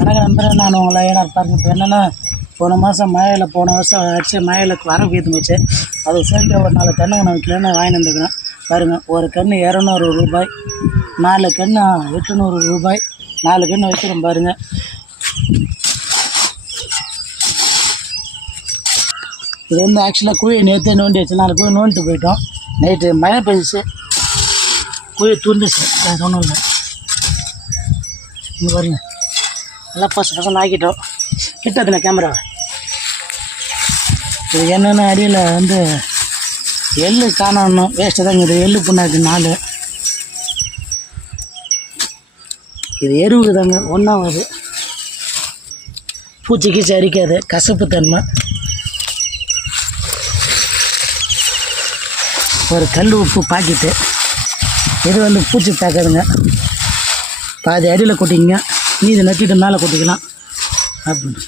வணக்கம் நண்பரே, நான் உங்களை ஏனார் பாருங்க. இப்போ என்னென்னா போன வருஷம் அடிச்சு மழையில் வர வீத்து போச்சு. அது சேர்த்து ஒரு 4 தென்னை வைக்கலன்னு வாங்கி வந்துருக்கிறேன். பாருங்கள், ஒரு கன்று 200 ரூபாய், 4 கன்று 800 ரூபாய், 4 கன்று வைக்கிறோம் பாருங்கள். இது வந்து ஆக்சுவலாக குழி நேற்று நோண்டி வச்சு 4 குழி நோண்டிட்டு போயிட்டோம். நைட்டு மழை பெஞ்சிச்சு, குழி துண்டுச்சு. வேறு ஒன்றும் இல்லை. இங்கே பாருங்க, எல்லாம் பசங்க ஆக்கிட்டோம். கிட்டதுண்ணே கேமரா. இது என்னென்ன அடியில் வந்து எள்ளு காணணும், வேஸ்ட்டு தாங்க. இது எள்ளு புண்ணாக்கு 4. இது எருவுக்கு தாங்க, ஒன்றாவது. பூச்சி கீச்சி அரிக்காது, கசப்பு தன்மை. ஒரு கல் உப்பு பாக்கெட்டு. இது வந்து பூச்சி தாக்காதுங்க. பாதி அடியில் கொட்டிங்க, மீதி நட்டிட்டு மேலே கொட்டிக்கலாம் அப்படின்னு.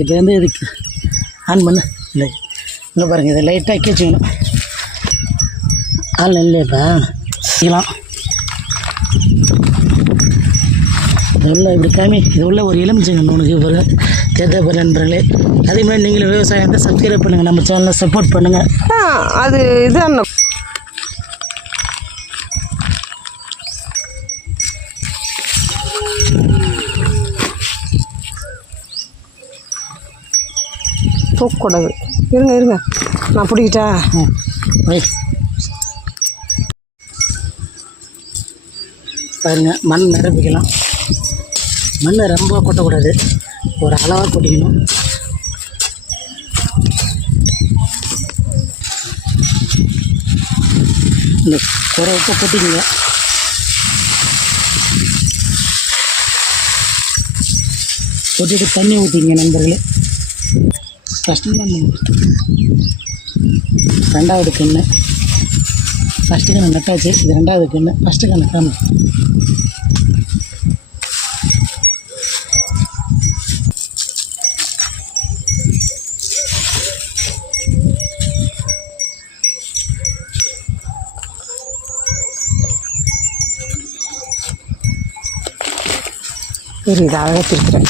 இப்போ வந்து இதுக்கு ஆன் பண்ண இல்லை. இங்கே பாருங்கள், இதை லைட்டாக கீச்சிக்கணும். ஆள் இல்லையாப்பா செய்யலாம். இது உள்ள இப்படி காமி, இது உள்ள ஒரு எலுமிச்சங்க உனக்கு பாருங்கள். கேட்ட நண்பர்களே, அதேமாதிரி நீங்களும் விவசாயம் தான் சப்ஸ்கிரைப் பண்ணுங்கள், நம்ம சேனலை சப்போர்ட் பண்ணுங்கள். அது இது தூக்கக்கூடாது. இருங்க நான் பிடிக்கிட்டா. பாருங்கள், மண் நிரப்பிக்கலாம். மண் ரொம்ப கொட்டக்கூடாது, ஒரு அளவாக கொட்டிக்கணும். இந்த குறைக்க கொட்டிக்கங்க. கொட்டிட்டு தண்ணி ஊற்றிங்க நண்பர்களே. கஷ்டம்தான். 2வது கன்று, ஃபஸ்ட்டு கன்று நட்டாச்சு. இது 2வது கன்று. ஃபஸ்ட்டு கன்று காமி. இது அழகாக திருக்கிறேன்.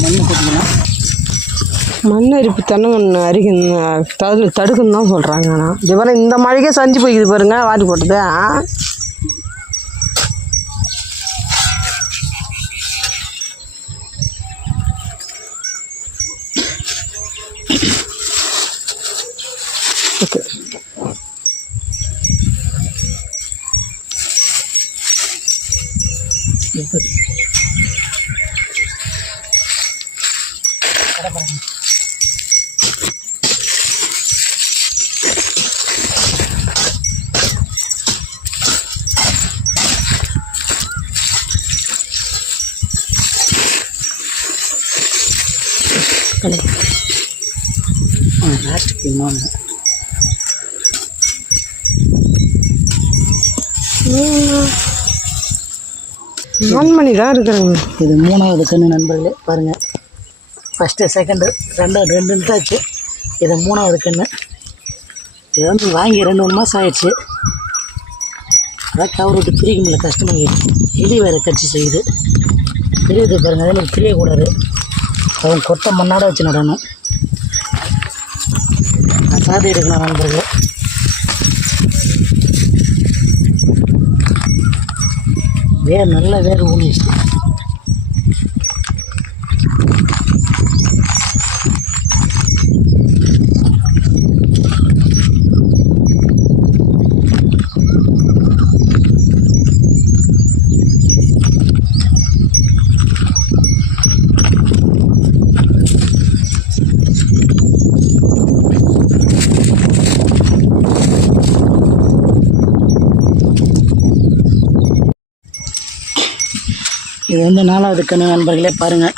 மண் கொட்டிக்கலாம். மண் அரிப்பு தென்னங்கன்று அரிக்கணும் தடுக்குன்னு தான் சொல்கிறாங்க. ஆனால் இது பாருங்க, இந்த மழைக்கே சஞ்சு போய்க்குது பாருங்க, வாரி போட்டது. ஓகே, லாஸ்ட்டுக்கு இன்னொன்று மணி தான் இருக்கிறாங்க. இது 3வது கன்று நண்பர்களே. பாருங்கள், ஃபஸ்ட்டு செகண்டு 2 நிட்டாச்சு. இது 3வது கன்று. இது வந்து வாங்கி 2-3 மாதம் ஆயிடுச்சு. அதான் கவர் விட்டு பிரிக்க முடியல, கஷ்டமாக எலி வேறு கட்சி செய்யுது. பிரியுது பாருங்கள், அதே மாதிரி பிரியக்கூடாது. அவன் கொட்டை மண்ணாட வச்சு நடணும். சாதி எடுக்கலாம் நண்பர்களே. நல்ல வேறு ஊனிச்சு. இது வந்து 4வது கன்று நண்பர்களே. பாருங்கள்,